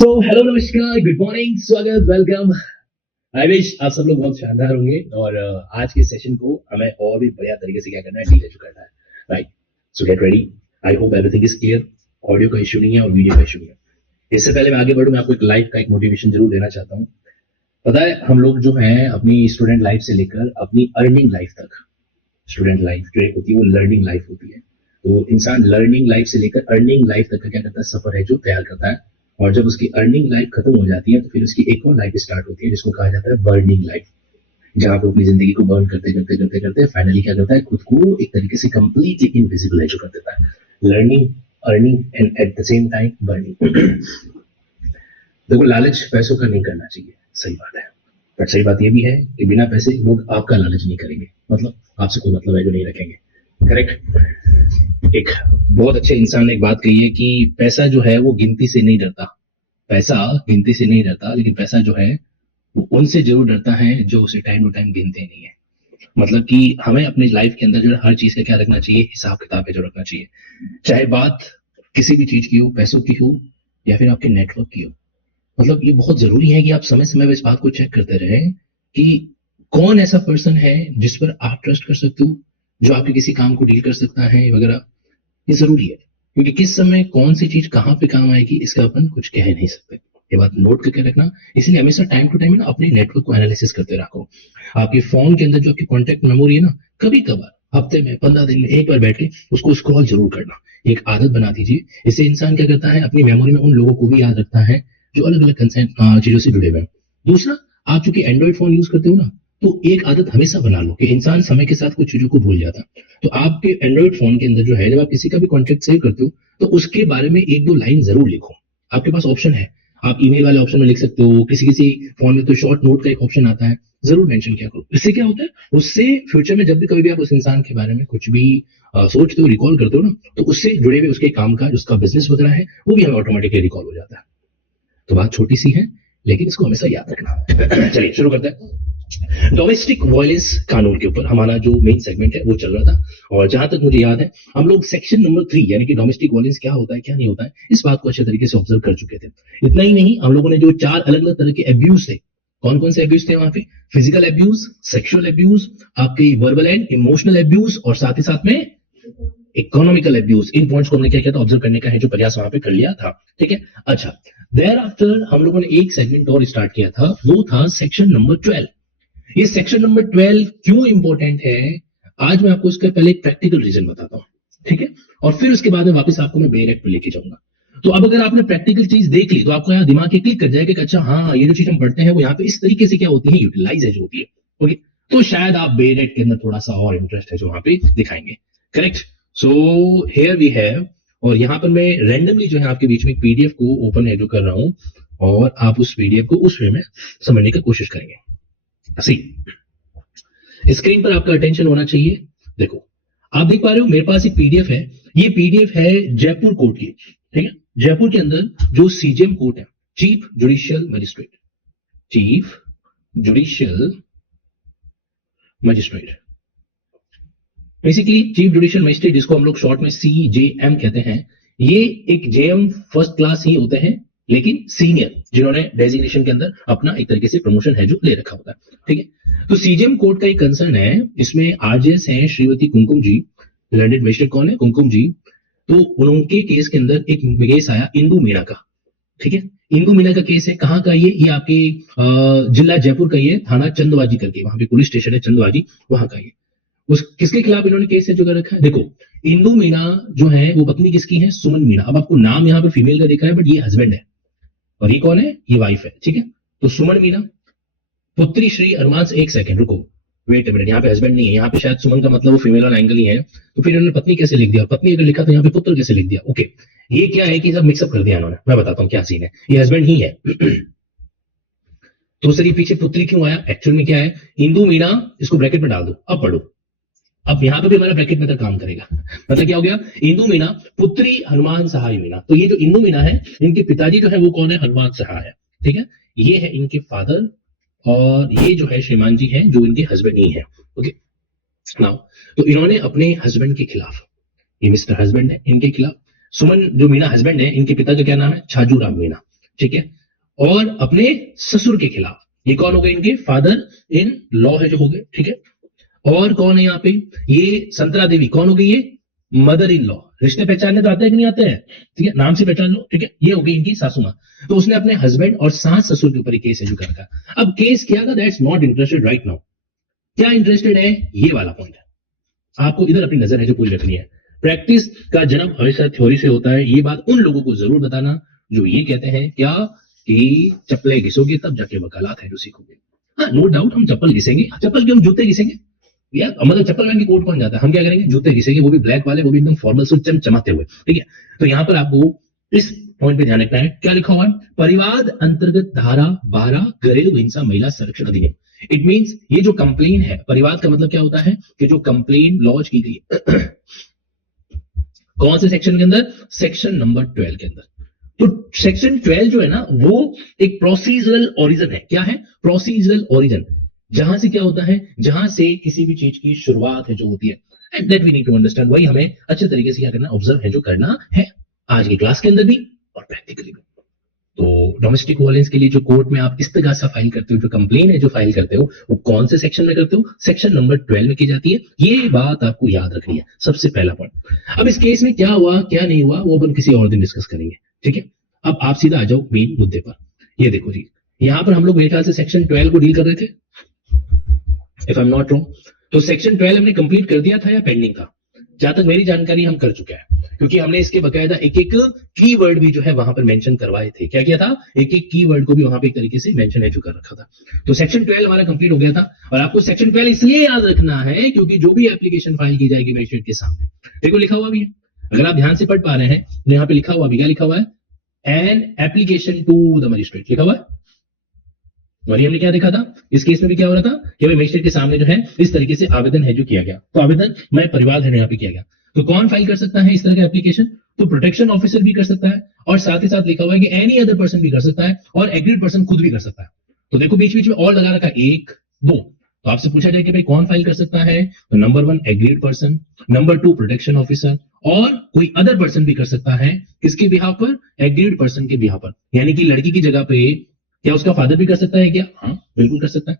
तो हेलो नमस्कार good morning स्वागत वेलकम। आई विश आप सब लोग बहुत शानदार होंगे और आज के सेशन को हमें और भी बढ़िया तरीके से क्या करना है, डील करना है, right? So get ready. I hope everything is clear. Audio का इशू नहीं है और वीडियो का इशू नहीं है। इससे पहले मैं आगे बढ़ूं, मैं आपको एक लाइफ का एक मोटिवेशन जरूर देना चाहता हूँ। पता है, हम लोग जो हैं अपनी स्टूडेंट लाइफ से लेकर अपनी अर्निंग लाइफ तक, स्टूडेंट लाइफ जो एक होती है वो लर्निंग लाइफ होती है। तो इंसान लर्निंग लाइफ से लेकर अर्निंग लाइफ तक का क्या करता है, सफर है जो तैयार करता है। और जब उसकी अर्निंग लाइफ खत्म हो जाती है तो फिर उसकी एक और लाइफ स्टार्ट होती है जिसको कहा जाता है बर्निंग लाइफ, जहां पे अपनी जिंदगी को बर्न करते करते करते करते फाइनली क्या करता है, खुद को एक तरीके से कंप्लीटली इनविजिबल कर देता है। Learning, earning and at the same time burning. देखो, लालच पैसों का नहीं करना चाहिए, सही बात है। बट सही बात यह भी है कि बिना पैसे लोग आपका लालच नहीं करेंगे, मतलब आपसे कोई मतलब है जो नहीं रखेंगे। करेक्ट। एक बहुत अच्छे इंसान ने एक बात कही है कि पैसा जो है वो गिनती से नहीं डरता, पैसा गिनती से नहीं डरता, लेकिन पैसा जो है वो उनसे जरूर डरता है जो उसे टाइम टू टाइम गिनते नहीं है। मतलब कि हमें अपनी लाइफ के अंदर जो है हर चीज का क्या रखना चाहिए, हिसाब किताब है जो रखना चाहिए। चाहे बात किसी भी चीज की हो, पैसों की हो या फिर आपके नेटवर्क की हो। मतलब ये बहुत जरूरी है कि आप समय समय पर इस बात को चेक करते रहें कि कौन ऐसा पर्सन है जिस पर आप ट्रस्ट कर सकते हो, जो आपके किसी काम को डील कर सकता है वगैरह। ये जरूरी है क्योंकि किस समय कौन सी चीज कहाँ पे काम आएगी इसका अपन कुछ कह नहीं सकते। ये बात नोट करके रखना। इसलिए हमेशा टाइम टू टाइम ना अपने नेटवर्क को एनालिसिस करते रखो। आपके फोन के अंदर जो आपकी कॉन्टेक्ट मेमोरी है ना, कभी कभार हफ्ते में 15 दिन में एक बार बैठ के उसको स्क्रॉल जरूर करना। एक आदत बना दीजिए। इससे इंसान क्या करता है, अपनी मेमोरी में उन लोगों को भी याद रखता है जो अलग अलग कंसेंट चीजों से जुड़े हुए हैं। दूसरा, आप चूंकि एंड्रॉइड फोन यूज करते हो ना, तो एक आदत हमेशा बना लो कि इंसान समय के साथ कुछ चीजों को भूल जाता है। तो आपके एंड्रॉइड फोन के अंदर जो है, जब आप किसी का भी कॉन्टेक्ट सेव करते हो तो उसके बारे में एक दो लाइन जरूर लिखो। आपके पास ऑप्शन है, आप ईमेल वाले ऑप्शन में लिख सकते हो, किसी किसी फोन में तो शॉर्ट नोट का एक ऑप्शन आता है, जरूर मेंशन किया करो। इससे क्या होता है, उससे फ्यूचर में जब भी कभी भी आप उस इंसान के बारे में कुछ भी सोचते हो, रिकॉल करते हो ना, तो उससे जुड़े हुए उसके काम का, उसका बिजनेस वगैरह है, वो भी हमें ऑटोमेटिकली रिकॉल हो जाता है। तो बात छोटी सी है लेकिन इसको हमेशा याद रखना। चलिए शुरू करते हैं। डोमेस्टिक वायलेंस कानून के ऊपर हमारा जो मेन सेगमेंट है वो चल रहा था, और जहां तक मुझे याद है हम लोग सेक्शन नंबर 3 यानी कि डोमेस्टिक वायलेंस क्या होता है क्या नहीं होता है, इस बात को अच्छे तरीके से ऑब्जर्व कर चुके थे। इतना ही नहीं, हम लोगों ने जो 4 अलग अलग तरह के अब्यूज थे, कौन कौन से अब्यूज थे वहां पे, फिजिकल अब्यूज, सेक्सुअल अब्यूज, आपके वर्बल एंड इमोशनल अब्यूज, और साथ ही साथ में इकोनॉमिकल अब्यूज। इन पॉइंट्स को हमने क्या किया था, ऑब्जर्व करने का है जो प्रयास वहां पे कर लिया था। ठीक है, अच्छा। देयर आफ्टर हम लोगों ने एक सेगमेंट और स्टार्ट किया था, वो था सेक्शन नंबर 12। ये सेक्शन नंबर 12 क्यों इंपॉर्टेंट है, आज मैं आपको इसका पहले एक प्रैक्टिकल रीजन बताता हूँ, ठीक है, और फिर उसके बाद में वापस आपको मैं बेयर एक्ट पे लेके जाऊंगा। तो अब अगर आपने प्रैक्टिकल चीज देख ली तो आपको यहाँ दिमाग के क्लिक कर जाएगा कि अच्छा हाँ, ये जो चीज हम पढ़ते हैं वो यहाँ पे इस तरीके से क्या होती है, यूटिलाइज है जो होती है। ओके, तो शायद आप बेयर एक्ट के अंदर थोड़ा सा और इंटरेस्ट है जो वहां पे दिखाएंगे। Correct. So here we have, और यहाँ पर मैं रैंडमली जो है आपके बीच में पीडीएफ को ओपन है जो कर रहा हूं, और आप उस पीडीएफ को उस वे में समझने की कोशिश करेंगे। सी, स्क्रीन पर आपका अटेंशन होना चाहिए। देखो, आप देख पा रहे हो मेरे पास एक पीडीएफ है। ये पीडीएफ है जयपुर कोर्ट की, ठीक है। जयपुर के अंदर जो सीजेएम कोर्ट है, chief judicial magistrate, chief judicial magistrate, basically chief judicial magistrate, जिसको हम लोग शॉर्ट में सीजेएम कहते हैं। ये एक जेएम फर्स्ट क्लास ही होते हैं, लेकिन सीनियर, जिन्होंने डेजिग्नेशन के अंदर अपना एक तरीके से प्रमोशन है जो ले रखा होता है। ठीक है, तो सीजेएम कोर्ट का एक कंसर्न है, इसमें आरजेएस हैं श्रीमती कुमकुम जी। लैंडेड मजिस्ट्रेट कौन है, कुमकुम जी। तो उनके केस के अंदर एक केस आया इंदू मीणा का। ठीक है, इंदू मीणा का केस है, कहाँ का ये आपके जिला जयपुर का, ये थाना चंदवाजी करके, वहां पे पुलिस स्टेशन है चंदवाजी, वहां का ये। उस किसके खिलाफ इन्होंने केस है जो कर रखा है, देखो, इंदू मीणा जो है वो पत्नी किसकी है, सुमन मीणा। अब आपको नाम यहाँ पर फीमेल का दिख रहा है, बट ये हस्बैंड है, और ये कौन है, ये वाइफ है। ठीक है, तो सुमन मीणा, पुत्री श्री अरमान। एक सेकंड रुको, वेट अ मिनट, यहाँ पे हस्बैंड नहीं है, यहाँ पे शायद सुमन का मतलब वो फीमेल वाला एंगल ही है, तो फिर इन्होंने पत्नी कैसे लिख दिया, और पत्नी अगर लिखा तो यहाँ पे पुत्र कैसे लिख दिया। ओके, ये क्या है कि सब मिक्सअप कर दिया इन्होंने, मैं बताता हूँ क्या सीन है। ये हस्बैंड ही है। तो सर ये पीछे पुत्री क्यों आया, एक्चुअल में क्या है, इंदू मीणा, इसको ब्रैकेट में डाल दो, अब पढ़ो। अब यहाँ पे भी हमारा ब्रैकेट मेथड काम करेगा। मतलब क्या हो गया, इंदू मीणा पुत्री हनुमान सहाय मीणा। तो ये जो इंदू मीणा है, इनके पिताजी जो है वो कौन है, हनुमान सहाय है। ठीक है, ये है इनके फादर, और ये जो है श्रीमान जी है जो इनके हस्बैंड ही है। ओके, नाउ तो इन्होंने अपने हस्बैंड के खिलाफ, ये मिस्टर हस्बैंड है, इनके खिलाफ, सुमन जो मीणा हस्बैंड है, इनके पिता का क्या नाम है, छाजूराम मीणा। ठीक है, और अपने ससुर के खिलाफ। ये कौन हो गए? इनके फादर इन लॉ है जो हो गए, ठीक है। और कौन है यहाँ पे? ये संतरा देवी कौन हो गई? ये मदर इन लॉ। रिश्ते पहचानने तो आते हैं कि नहीं आते हैं? ठीक है, नाम से पहचान लो, ठीक है। ये हो गई इनकी सासू माँ। तो उसने अपने हस्बैंड और सास ससुर के ऊपर केस है जो कर रखा। अब केस क्या था? That's not interested right now. क्या इंटरेस्टेड है? ये वाला पॉइंट है। आपको इधर अपनी नजर है जो पूरी रखनी है। प्रैक्टिस का जन्म हमेशा थ्योरी से होता है। ये बात उन लोगों को जरूर बताना जो ये कहते हैं क्या कि चप्पलें घिसोगे तब जाके वकालत है जो सीखोगे। हाँ, नो डाउट हम चप्पल घिसेंगे। चप्पल के हम जूते घिसेंगे यार, मतलब चप्पल पहन के कोट पहन जाता है, हम क्या करेंगे? जूते घिसेंगे, वो भी ब्लैक वाले, वो भी एकदम फॉर्मल सूट चमचमाते हुए, ठीक है। तो यहां पर आपको इस पॉइंट पे ध्यान रखना है। क्या लिखा हुआ है? परिवाद अंतर्गत धारा 12 घरेलू हिंसा महिला संरक्षण अधिनियम। इट मींस ये जो कंप्लेन है, परिवाद का मतलब क्या होता है कि जो कंप्लेन लॉन्च की गई कौन से सेक्शन के अंदर? सेक्शन नंबर 12 के अंदर। तो सेक्शन 12 जो है ना, वो एक प्रोसीजरल ओरिजिन है। क्या है? Procedural origin. जहां से क्या होता है? जहां से किसी भी चीज की शुरुआत है जो होती है, and that we need to understand. वही हमें अच्छे तरीके से क्या करना, ऑब्जर्व है जो करना है आज की क्लास के अंदर भी और प्रैक्टिकली भी। तो डोमेस्टिक वायलेंस के लिए जो कोर्ट में आप इस्तगासा फाइल करते हो, जो कंप्लेन है जो फाइल करते हो, वो कौन से सेक्शन में करते हो? सेक्शन नंबर 12 में की जाती है। ये बात आपको याद रखनी है, सबसे पहला पॉइंट। अब इस केस में क्या हुआ क्या नहीं हुआ वो अपन किसी और दिन डिस्कस करेंगे, ठीक है। अब आप सीधा आ जाओ मेन मुद्दे पर। ये देखो जी, यहां पर हम लोग मेरे ख्याल से सेक्शन 12 को डील कर रहे थे, if I am not wrong. तो सेक्शन 12 हमने कंप्लीट कर दिया था या पेंडिंग था? जहां तक मेरी जानकारी हम कर चुके हैं, क्योंकि हमने इसके बकायदा एक एक कीवर्ड भी जो है वहां पर मेंशन करवाए थे। क्या किया था? एक एक कीवर्ड को भी वहां पे एक तरीके से मेंशन है जो कर रखा था। तो सेक्शन 12 हमारा कंप्लीट हो गया था। और आपको सेक्शन 12 इसलिए याद रखना है क्योंकि जो भी एप्लीकेशन फाइल की जाएगी मजिस्ट्रेट के सामने, देखो लिखा हुआ भी है, अगर आप ध्यान से पढ़ पा रहे हैं तो यहाँ पे लिखा हुआ भी, क्या लिखा हुआ है? An application to the magistrate लिखा हुआ है। और हमने क्या देखा था इस केस में भी? क्या हो रहा था कि भाई मजिस्ट्रेट के सामने जो है इस तरीके से आवेदन है जो किया गया। तो आवेदन मैं परिवार है यहाँ पे किया गया। तो कौन फाइल कर सकता है इस तरह का एप्लीकेशन? तो प्रोटेक्शन ऑफिसर भी कर सकता है, और साथ ही साथ लिखा हुआ है कि एनी अदर पर्सन भी कर सकता है, और एग्रीड पर्सन खुद भी कर सकता है। तो देखो बीच बीच में और लगा रखा 1 2। तो आपसे पूछा जाए कि भाई कौन फाइल कर सकता है? तो number 1 agreed person, number 2 protection officer, और कोई अदर पर्सन भी कर सकता है। किसके बिहाफ पर? एग्रीड पर्सन के बिहाफ पर। यानी कि लड़की की जगह पे क्या उसका फादर भी कर सकता है क्या? हाँ बिल्कुल कर सकता है।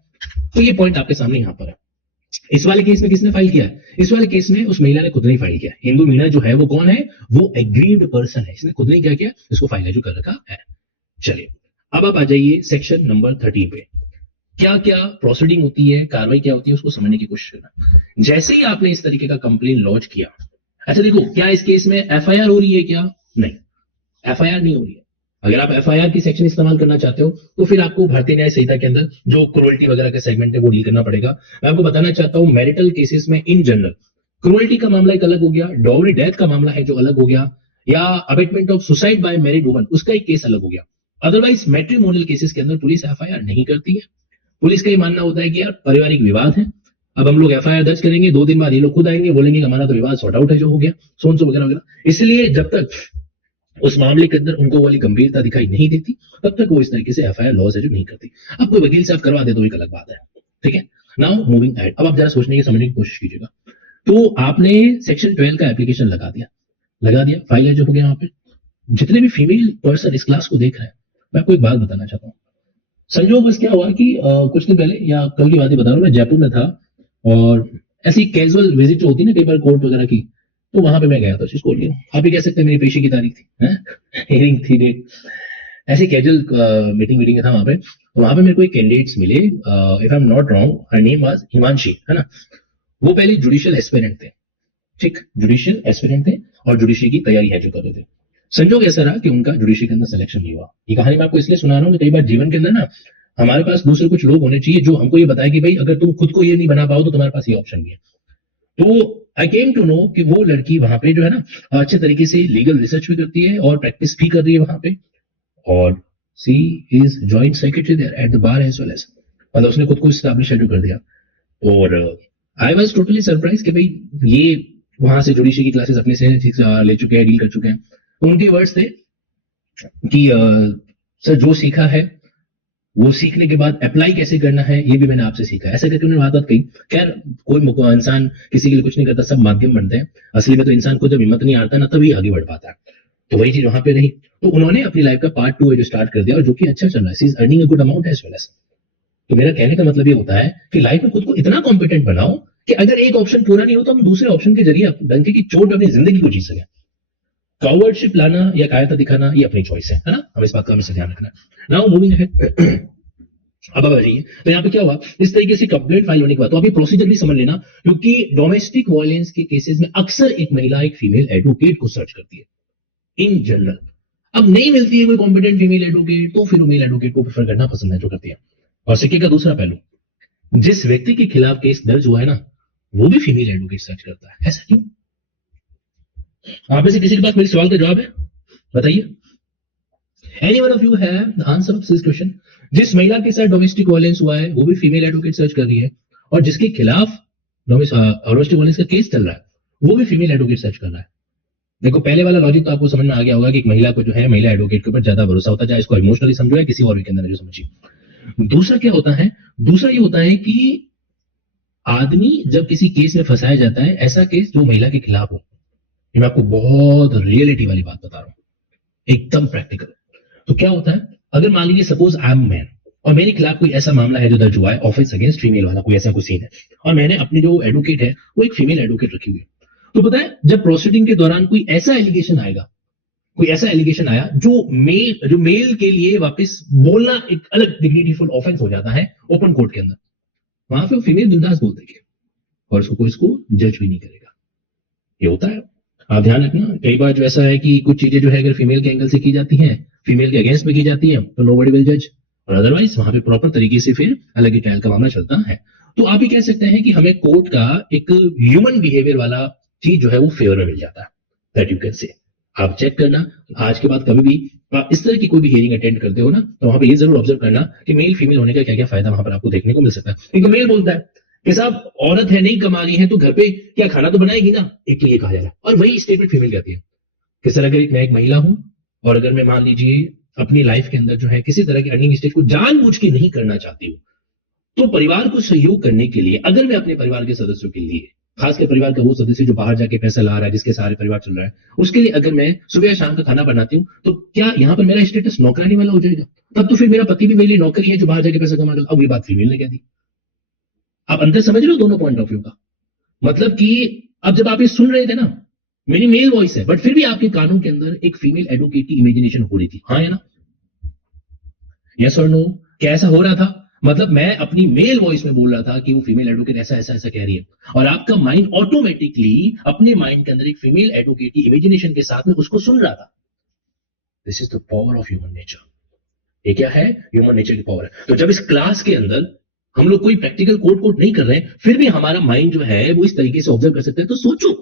तो ये पॉइंट आपके सामने यहां पर है। इस वाले केस में किसने फाइल किया है? इस वाले केस में उस महिला ने खुद नहीं फाइल किया। हिंदू मीना जो है वो कौन है? वो एग्रीव्ड पर्सन है, इसने खुद नहीं क्या किया, इसको फाइल है जो कर रखा है। चलिए अब आप आ जाइए सेक्शन नंबर 13 पे। क्या क्या प्रोसीडिंग होती है, कार्रवाई क्या होती है, उसको समझने की कोशिश करना। जैसे ही आपने इस तरीके का कंप्लेन लॉन्च किया, अच्छा देखो क्या इस केस में एफआईआर हो रही है क्या? नहीं, एफआईआर नहीं हो रही है। अगर आप एफआईआर की सेक्शन इस्तेमाल करना चाहते हो तो फिर आपको भारतीय न्याय संहिता के अंदर जो क्रुएल्टी वगैरह का सेगमेंट है वो डील करना पड़ेगा। मैं आपको बताना चाहता हूं मैरिटल केसेस में इन जनरल क्रुएल्टी का मामला एक अलग हो गया, डॉवरी डेथ का मामला है जो अलग हो गया, या abetment of suicide by married woman उसका एक केस अलग हो गया। अदरवाइज मैट्रिमोनियल केसेस के अंदर पुलिस एफआईआर नहीं करती है। पुलिस का ये मानना होता है कि यार पारिवारिक विवाद है, अब हम लोग एफआईआर दर्ज करेंगे, 2 दिन बाद ये लोग खुद आएंगे बोलेंगे कि हमारा तो विवाद सॉर्ट आउट है जो हो गया, सोनसो वगैरह वगैरह। इसलिए जब तक उस मामले के अंदर उनको वाली गंभीरता दिखाई नहीं देती तब तक वो इस तरीके से एफआईआर लॉज है जो नहीं करती। अब कोई वकील साहब करवा दे तो एक अलग बात है, ठीक है। नाउ मूविंग एड, अब आप जरा सोचने की समझने की कोशिश कीजिएगा। तो आपने सेक्शन 12 का एप्लीकेशन लगा दिया, फाइल है जो हो गया। वहां पे जितने भी फीमेल पर्सन इस क्लास को देख रहे हैं, मैं आपको एक बात बताना चाहता हूँ। संजोग बस क्या हुआ कि कुछ दिन पहले या कल की बात ही बता रहा हूँ, मैं जयपुर में था और ऐसी कैजुअल विजिट जो होती है ना कई बार कोर्ट वगैरह की, तो वहां पे मैं गया था। इसको लिए आप भी कह सकते हैं मेरी पेशी की तारीख थी, हियरिंग थी, डेट, ऐसी कैजुअल मीटिंग था वहां पे। तो वहां पे मेरे को एक कैंडिडेट्स मिले, if I am not wrong her name was Himanshi, है ना। वो पहले जुडिशियल एस्पिरेंट थे, ठीक, जुडिशियल एस्पिरेंट थे और जुडिशरी की तैयारी है जो कर रहे थे। संजोग ऐसा रहा कि उनका जुडिशरी के अंदर सिलेक्शन नहीं हुआ। ये कहानी मैं आपको इसलिए सुना रहा हूँ कि कई बार जीवन के अंदर ना हमारे पास दूसरे कुछ लोग होने चाहिए जो हमको ये बताए कि भाई अगर तुम खुद को ये नहीं बना पाओ तो तुम्हारे पास ये ऑप्शन भी है। तो आई केम टू नो कि वो लड़की वहां पे जो है ना अच्छे तरीके से लीगल रिसर्च भी करती है और प्रैक्टिस भी कर रही है वहां पे, और she is joint secretary there at the bar as well as, मतलब उसने खुद को स्टैब्लिश कर दिया। और आई वाज टोटली सरप्राइज कि भाई ये वहां से जुडिशरी की क्लासेस अपने से ले चुके हैं, डील कर चुके हैं। तो उनके वर्ड्स थे कि सर जो सीखा है वो सीखने के बाद अप्लाई कैसे करना है ये भी मैंने आपसे सीखा। ऐसा करके उन्होंने बात कही। खैर कोई इंसान किसी के लिए कुछ नहीं करता, सब माध्यम बनते हैं। असली में तो इंसान को जब हिम्मत नहीं आता ना तभी आगे बढ़ पाता है। तो वही चीज वहां पे रही। तो उन्होंने अपनी लाइफ का पार्ट 2 है जो स्टार्ट कर दिया और जो कि अच्छा चल रहा है, she is earning a good amount as well as. तो मेरा कहने का मतलब ये होता है कि लाइफ में खुद को इतना कॉम्पिटेंट बनाओ कि अगर एक ऑप्शन पूरा नहीं हो तो हम दूसरे ऑप्शन के जरिए डंके की चोट अपनी जिंदगी को जी सकें। कॉवर्डशिप लाना या कायरता दिखाना ये अपनी चॉइस है ना, हम इस बात का हमेशा ध्यान रखना। नाउ मूविंग अहेड, अब बताइए तो यहाँ पे क्या हुआ, इस तरीके से कंप्लेंट फाइल होने के बाद तो अभी प्रोसीजर भी समझ लेना, क्योंकि डोमेस्टिक वायलेंस के केसेस में अक्सर एक महिला एक फीमेल एडवोकेट को सर्च करती है इन जनरल। अब नहीं मिलती है कोई कॉम्पिटेंट फीमेल एडवोकेट तो फिर मेल एडवोकेट को प्रेफर करना पसंद है जो करती है। और सिक्के का दूसरा पहलू, जिस व्यक्ति के खिलाफ केस दर्ज हुआ है ना, वो भी फीमेल एडवोकेट सर्च करता है। ऐसा क्यों? आप में से किसी के पास मेरे सवाल का जवाब है? बताइए। Any one of you have the answer of this question? जिस महिला के साथ डोमेस्टिक वायलेंस हुआ है वो भी फीमेल एडवोकेट सर्च कर रही है, और जिसके खिलाफ डोमेस्टिक वायलेंस का केस चल रहा है वो भी फीमेल एडवोकेट सर्च कर रहा है। देखो पहले वाला लॉजिक तो आपको समझ में आ गया होगा कि एक महिला को जो है महिला एडवोकेट के ऊपर ज्यादा भरोसा होता है, चाहे इसको इमोशनली समझो या किसी और वे के अंदर जो समझिए। दूसरा क्या होता है, दूसरा ये होता है कि आदमी जब किसी केस में फंसाया जाता है, ऐसा केस जो महिला के खिलाफ हो, मैं आपको बहुत रियलिटी वाली बात बता रहा हूं, एकदम प्रैक्टिकल। तो क्या होता है, अगर मान लीजिए सपोज आई एम मैन और मेरे खिलाफ कोई ऐसा मामला है जो दर्ज हुआ है, ऑफेंस अगेंस्ट फीमेल वाला कोई ऐसा कोई सीन है, और मैंने अपनी जो एडवोकेट है वो एक फीमेल एडवोकेट रखी हुई है। तो पता है जब प्रोसीडिंग के दौरान कोई ऐसा एलिगेशन आएगा, कोई ऐसा एलिगेशन आया जो मेल के लिए वापस बोलना एक अलग डिग्निटीफुल ऑफेंस हो जाता है ओपन कोर्ट के अंदर, वहां पे वो फीमेल बिंदास बोल देगी और उसको इसको जज भी नहीं करेगा। ये होता है, आप ध्यान रखना। कई बार जो ऐसा है कि कुछ चीजें जो है अगर फीमेल के एंगल से की जाती हैं, फीमेल के अगेंस्ट में की जाती है, तो नोबडी विल जज, और अदरवाइज वहां पे प्रॉपर तरीके से फिर अलग ही ट्रायल का मामला चलता है। तो आप ही कह सकते हैं कि हमें कोर्ट का एक ह्यूमन बिहेवियर वाला चीज जो है वो फेवर में मिल जाता है, दैट यू कैन से। आप चेक करना, आज के बाद कभी भी आप इस तरह की कोई भी हियरिंग अटेंड करते हो ना, तो वहां पे ये जरूर ऑब्जर्व करना कि मेल फीमेल होने का क्या क्या फायदा वहां पर आपको देखने को मिल सकता है। क्योंकि मेल बोलता है कि साहब औरत है, नहीं कमा रही है, तो घर पे क्या खाना तो बनाएगी ना, एक लिए कहा जाएगा। और वही स्टेटमेंट फीमेल कहती है कि सर अगर मैं एक महिला हूं और अगर मैं मान लीजिए अपनी लाइफ के अंदर जो है किसी तरह की अर्निंग स्टेज को जानबूझ के नहीं करना चाहती हूँ, तो परिवार को सहयोग करने के लिए अगर मैं अपने परिवार के सदस्यों के लिए, खासकर परिवार का वो सदस्य जो बाहर जाके पैसा ला रहा है, जिसके सहारे परिवार चल रहा है, उसके लिए अगर मैं सुबह या शाम का खाना बनाती हूँ, तो क्या यहाँ पर मेरा स्टेटस नौकरानी वाला हो जाएगा? तब तो फिर मेरा पति भी मेरे लिए नौकरी है जो बाहर जाके पैसा कमा रहा है। अब ये बात फीमेल ने कह दी। आप अंतर समझ रहे हो दोनों पॉइंट ऑफ व्यू का? मतलब कि अब जब आप ये सुन रहे थे ना, मेरी मेल वॉइस है, बट फिर भी आपके कानों के अंदर एक फीमेल एडवोकेट की इमेजिनेशन हो रही थी, हाँ या ना? यस और नो? क्या ऐसा हो रहा था? मतलब मैं अपनी मेल वॉइस में बोल रहा था कि वो फीमेल एडवोकेट ऐसा ऐसा ऐसा कह रही है, और आपका माइंड ऑटोमेटिकली अपने माइंड के अंदर एक फीमेल एडवोकेट की इमेजिनेशन के साथ में उसको सुन रहा था। This is the power of human nature. ये क्या है? ह्यूमन नेचर की पावर है। तो जब इस क्लास के अंदर हम लोग कोई प्रैक्टिकल कोट नहीं कर रहे हैं, फिर भी हमारा माइंड जो है वो इस तरीके से ऑब्जर्व कर सकते हैं। तो सोचो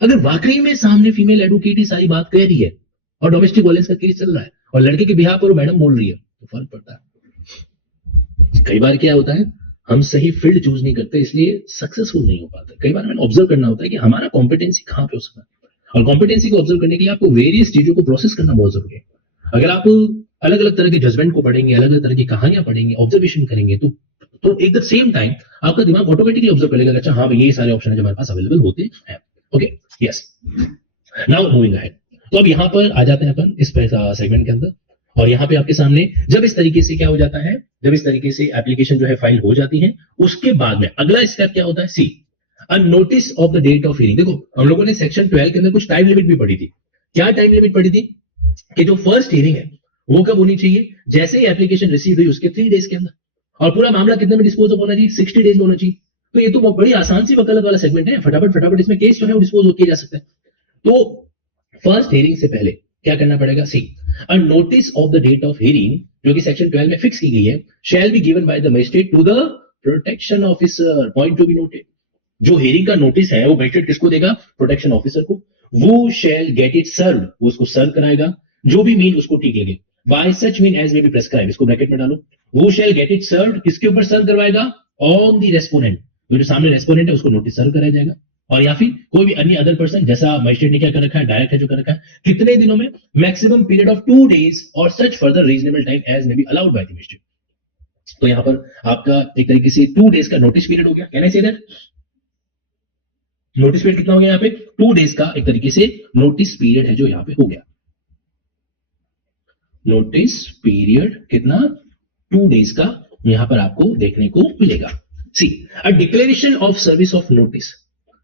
अगर वाकई में सामने फीमेल एडवोकेट ही सारी बात कह रही है और डोमेस्टिक वायलेंस का केस चल रहा है और लड़के के बिहाफ पर मैडम बोल रही है, तो फर्क पड़ता है। कई बार क्या होता है, हम सही फील्ड चूज नहीं करते, इसलिए सक्सेसफुल नहीं हो पाते। कई बार हमें ऑब्जर्व करना होता है कि हमारा कॉम्पिटेंसी कहां पे हो सकता है, और कॉम्पिटेंसी को ऑब्जर्व करने के लिए आपको वेरियस चीजों को प्रोसेस करना बहुत जरूरी है। अगर आप अलग अलग तरह के जजमेंट को पढ़ेंगे, अलग अलग तरह की कहानियां पढ़ेंगे, ऑब्जर्वेशन करेंगे, तो एक द सेम टाइम आपका दिमाग ऑटोमेटिकली ऑब्जर्व करेगा, अच्छा हाँ ये सारे ऑप्शन हमारे पास अवेलेबल होते हैं। Okay, yes, now moving ahead. तो अब यहां पर आ जाते हैं अपन इस सेगमेंट के अंदर, और यहां पे आपके सामने जब इस तरीके से क्या हो जाता है, जब इस तरीके से एप्लीकेशन जो है फाइल हो जाती है, उसके बाद में अगला स्टेप क्या होता है, see a notice of the date of hearing. देखो हम लोगों ने सेक्शन 12 के अंदर कुछ टाइम लिमिट भी पढ़ी थी। क्या टाइम लिमिट पढ़ी थी कि जो फर्स्ट हियरिंग है वो कब होनी चाहिए, जैसे ही एप्लीकेशन रिसीव हुई उसके 3 डेज के अंदर, और पूरा मामला कितने में डिस्पोज होना चाहिए, 60 डेज में होना चाहिए। तो ये तो बहुत बड़ी आसान सी वकालत वाला सेगमेंट है, फटाफट फटाफट इसमें केस जो है वो डिस्पोज किया जा सकता है। तो फर्स्ट हियरिंग से पहले क्या करना पड़ेगा, see a notice of the date of hearing जो कि सेक्शन 12 में फिक्स की गई है, shall be given by the magistrate to the protection officer. Point to be noted, जो हियरिंग का नोटिस है वो मजिस्ट्रेट किसको देगा, प्रोटेक्शन ऑफिसर को। वो शैल गेट इट सर्व, वो उसको सर्व कराएगा, जो भी मीन उसको ठीक लगे, by such mean as may be prescribe, इसको ब्रैकेट में डालो। वो शैल गेट इट सर्व, किसके ऊपर सर्व करवाएगा, ऑन द रेस्पोनेंट, जो सामने रेस्पोनेंट है उसको नोटिस सर्व कराया जाएगा, और या फिर कोई भी अन्य अदर पर्सन, जैसा मजिस्ट्रेट ने क्या कर रखा है, डायरेक्ट है जो कर रखा है, कितने दिनों में, मैक्सिमम पीरियड ऑफ 2 days और such further reasonable time as may be allowed by the magistrate. तो यहां पर आपका एक तरीके से 2 days का नोटिस पीरियड हो गया। Can I say that? Notice period कितना हो गया यहाँ पे, 2 days का एक तरीके से नोटिस पीरियड है जो यहाँ पे हो गया। नोटिस पीरियड कितना 2 days का यहां पर आपको देखने को मिलेगा। See a declaration of service of notice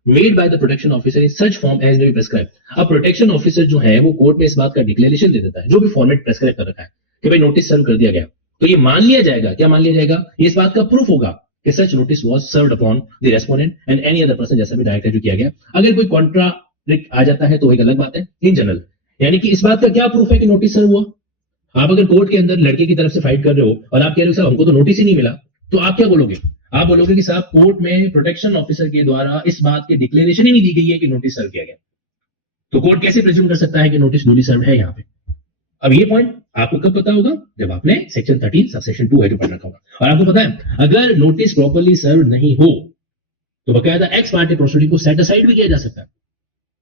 made by the protection officer in such form as may prescribe. अब प्रोटेक्शन ऑफिसर जो है वो कोर्ट में इस बात का डिक्लेरेशन दे देता है, जो भी फॉर्मेट प्रेस्क्राइब कर रखा है कि भाई नोटिस सर्व कर दिया गया, तो ये मान लिया जाएगा, क्या मान लिया जाएगा, ये इस बात का प्रूफ होगा कि such notice was served upon the respondent and any other person, जैसा भी डायरेक्ट जो किया गया। अगर कोई कॉन्ट्राडिक्ट आ जाता है तो एक अलग बात है। इन जनरल यानी कि इस बात का क्या प्रूफ है कि नोटिस सर्व हुआ। आप अगर कोर्ट के अंदर लड़के की तरफ से फाइट कर रहे हो और आप कह रहे हो साहब हमको तो नोटिस ही नहीं मिला, तो आप क्या बोलोगे, आप बोलोगे कि साहब कोर्ट में प्रोटेक्शन ऑफिसर के द्वारा इस बात की डिक्लेरेशन ही नहीं दी गई है कि नोटिस सर्व किया गया, तो कोर्ट कैसे प्रिज्यूम कर सकता है कि नोटिस ड्यूली सर्व है यहां पे। अब ये पॉइंट आपको कब पता होगा, जब आपने सेक्शन 13 सबसेक्शन 2 है जो पढ़ रखा होगा। और आपको पता है अगर नोटिस प्रॉपर्ली सर्व नहीं हो तो बकायदा एक्स पार्टी प्रोसीडिंग को सेट असाइड भी किया जा सकता है।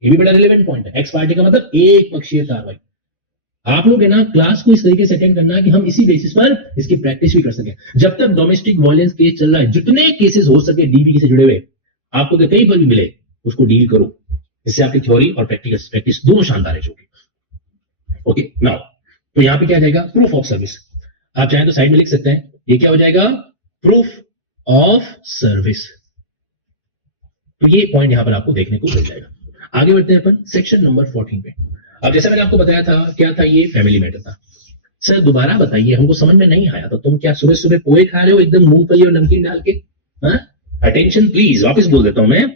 ये भी बड़ा रिलेवेंट पॉइंट है। एक्स पार्टी का मतलब एक पक्षीय कार्रवाई। आप लोग है ना क्लास को इस तरीके से अटेंड करना कि हम इसी बेसिस पर इसकी प्रैक्टिस भी कर सकें। जब तक डोमेस्टिक वायलेंस केस चल रहा है, जितने केसेस हो सके डीबीकी से जुड़े हुए आपको कहीं पर भी मिले उसको डील करो, इससे आपकी थ्योरी और प्रैक्टिस दोनों शानदार है। ओके नाउ तो यहां पे क्या जाएगा, प्रूफ ऑफ सर्विस। आप चाहें तो साइड में लिख सकते हैं, ये क्या हो जाएगा, प्रूफ ऑफ सर्विस। तो ये पॉइंट यहां पर आपको देखने को मिल जाएगा। आगे बढ़ते हैं अपन सेक्शन नंबर 14 पे। अब जैसे मैंने आपको बताया था, क्या था ये, फैमिली मैटर था। सर दोबारा बताइए, हमको समझ में नहीं आया। तो तुम क्या सुबह सुबह पोहे खा रहे हो एकदम मूंगफली और नमकीन डाल के? अटेंशन प्लीज, वापस बोल देता हूं मैं।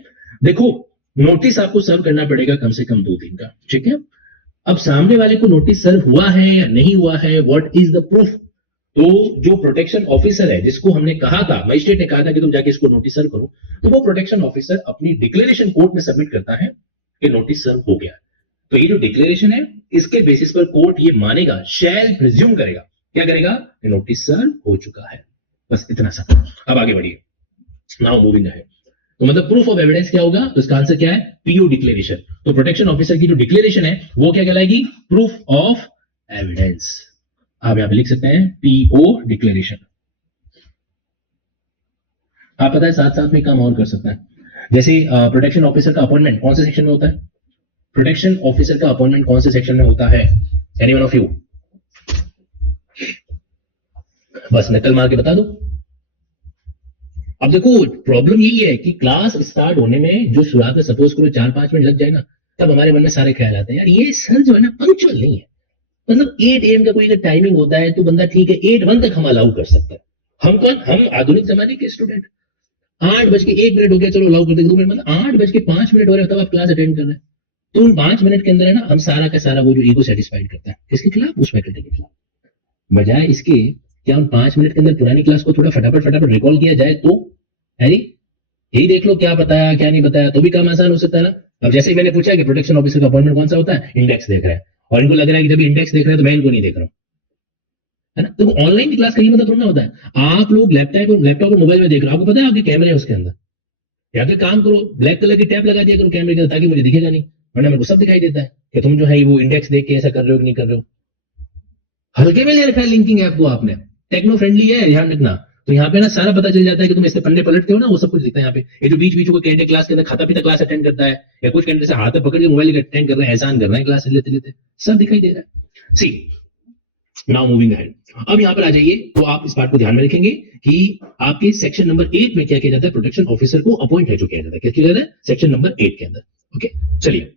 देखो नोटिस आपको सर्व करना पड़ेगा कम से कम 2 दिन का, ठीक है। अब सामने वाले को नोटिस सर्व हुआ है या नहीं हुआ है, व्हाट इज द प्रूफ। तो जो प्रोटेक्शन ऑफिसर है, जिसको हमने कहा था, मजिस्ट्रेट ने कहा था कि तुम जाके इसको नोटिस सर्व करो, तो वो प्रोटेक्शन ऑफिसर अपनी डिक्लेरेशन कोर्ट में सबमिट करता है कि नोटिस सर्व हो गया। तो ये जो डिक्लेरेशन है इसके बेसिस पर कोर्ट ये मानेगा, शैल प्रिज्यूम करेगा, क्या करेगा, नोटिस सर्व हो चुका है। बस इतना सा। अब आगे बढ़िए, नाउ मूविंग अहेड। तो मतलब प्रूफ ऑफ एविडेंस क्या होगा, तो इसका आंसर क्या है, पीओ डिक्लेरेशन। तो प्रोटेक्शन ऑफिसर की जो डिक्लेरेशन है वो क्या कहलाएगी, प्रूफ ऑफ एविडेंस। आप यहां पे लिख सकते हैं पीओ डिक्लेरेशन। आप पता है साथ साथ में काम और कर सकता है, जैसे प्रोटेक्शन ऑफिसर का अपॉइंटमेंट कौन से सेक्शन में होता है, प्रोटेक्शन ऑफिसर का अपॉइंटमेंट कौन से सेक्शन में होता है, एनीवन ऑफ यू, बस नकल मार के बता दो। अब देखो प्रॉब्लम यही है कि क्लास स्टार्ट होने में जो शुरुआत में सपोज करो 4-5 मिनट लग जाए ना, तब हमारे मन में सारे ख्याल आते हैं, यार ये सर जो है ना पंक्चुअल नहीं है। मतलब 8 AM का कोई अगर टाइमिंग होता है तो बंदा ठीक है 8:01 तक हम अलाउ कर सकते हैं। हम आधुनिक जमाने के स्टूडेंट, 8:01 हो गया चलो अलाउ कर देंगे 2 मिनट, मतलब 8:05 हो रहे हो तब आप क्लास अटेंड कर रहे हैं। तो उन 5 मिनट के अंदर है ना हम सारा का सारा वो जो ईगो सेटिस्फाइड करता है किसके खिलाफ, उस फैकल्टी के खिलाफ। बजाय इसके क्या हम 5 मिनट के अंदर पुरानी क्लास को थोड़ा फटाफट रिकॉल किया जाए तो है नहीं, यही देख लो क्या बताया क्या नहीं बताया, तो भी काम आसान हो सकता है ना। अब जैसे ही मैंने पूछा कि प्रोटेक्शन ऑफिसर का अपॉइंटमेंट कौन सा होता है, इंडेक्स देख रहा है, और इनको लग रहा है कि जब इंडेक्स देख रहे हैं तो मैं इनको नहीं देख रहा हूं, है ना। तो ऑनलाइन की क्लास का ये मतलब थोड़ा होता है आप लोग लैपटॉप और मोबाइल में देख रहे हो, आपको पता है आपके कैमरे है उसके अंदर, या फिर काम करो ब्लैक कलर की टैप लगा दिया करो कैमरे के अंदर ताकि मुझे दिखेगा नहीं, वरना मेरे को सब दिखाई देता है कि तुम जो है वो इंडेक्स देख के ऐसा कर रहे हो कि नहीं कर रहे हो। हल्के में ले रखा है लिंकिंग ऐप को आपने, टेक्नो फ्रेंडली है ध्यान रखना। तो यहाँ पे ना सारा पता चल जाता है कि तुम इससे पन्ने पलटते हो ना, वो सब कुछ दिखता है यहाँ पे। ये जो बीच बीच को कैंडे क्लास के अंदर खाता पीता क्लास अटेंड करता है, या कुछ कैंडे से हाथ में पकड़ के मोबाइल अटेंड कर रहे हैं, एहसान कर रहे हैं क्लास लेते लेते, सब दिखाई दे रहा है। सी नाउ मूविंग अहेड। अब यहाँ पर आ जाइए, तो आप इस बात को ध्यान में रखेंगे कि आपके सेक्शन नंबर 8 में क्या किया जाता है, प्रोटेक्शन ऑफिसर को अपॉइंट है जो किया जाता है, क्या किया जाता है सेक्शन नंबर 8 के अंदर। ओके चलिए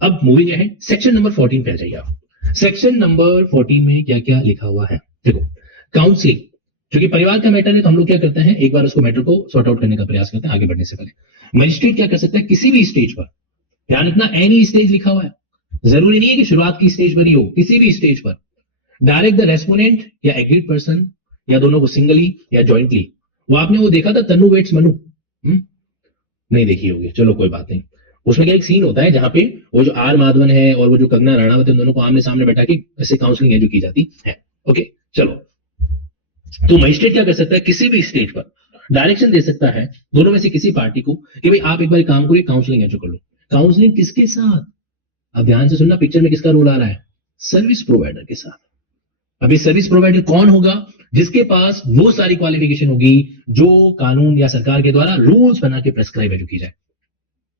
अब मूविंग अहेड, सेक्शन नंबर 14 पे आ जाइए आप। सेक्शन नंबर 14 में क्या क्या लिखा हुआ है, देखो काउंसलिंग, क्योंकि परिवार का मैटर है तो हम लोग क्या करते हैं, एक बार उसको मैटर को सॉर्ट आउट करने का प्रयास करते हैं आगे बढ़ने से पहले। मजिस्ट्रेट क्या कर सकता है, किसी भी स्टेज पर, ध्यान रखना एनी स्टेज लिखा हुआ है, जरूरी नहीं है कि शुरुआत की स्टेज पर ही हो, किसी भी स्टेज पर डायरेक्ट द रेस्पोनेंट या एग्रीड पर्सन, या दोनों को सिंगली या जॉइंटली। वो आपने वो देखा था तन्नू वेट्स मनु, नहीं देखी होगी, चलो कोई बात नहीं। उसमें क्या एक सीन होता है जहां पे वो जो आर माधवन है और वो जो कंगना राणावत है, दोनों को आमने सामने बैठा के ऐसे काउंसलिंग है जो की जाती है। ओके चलो, तो मजिस्ट्रेट क्या कर सकता है, किसी भी स्टेज पर डायरेक्शन दे सकता है दोनों में से किसी पार्टी को कि भाई आप एक बार काम करो, काउंसलिंग है जो कर लो। काउंसलिंग किसके साथ, अब ध्यान से सुनना, पिक्चर में किसका रोल आ रहा है, सर्विस प्रोवाइडर के साथ। अभी सर्विस प्रोवाइडर कौन होगा, जिसके पास वो सारी क्वालिफिकेशन होगी जो कानून या सरकार के द्वारा रूल्स बना के प्रेस्क्राइब है जो की जाए।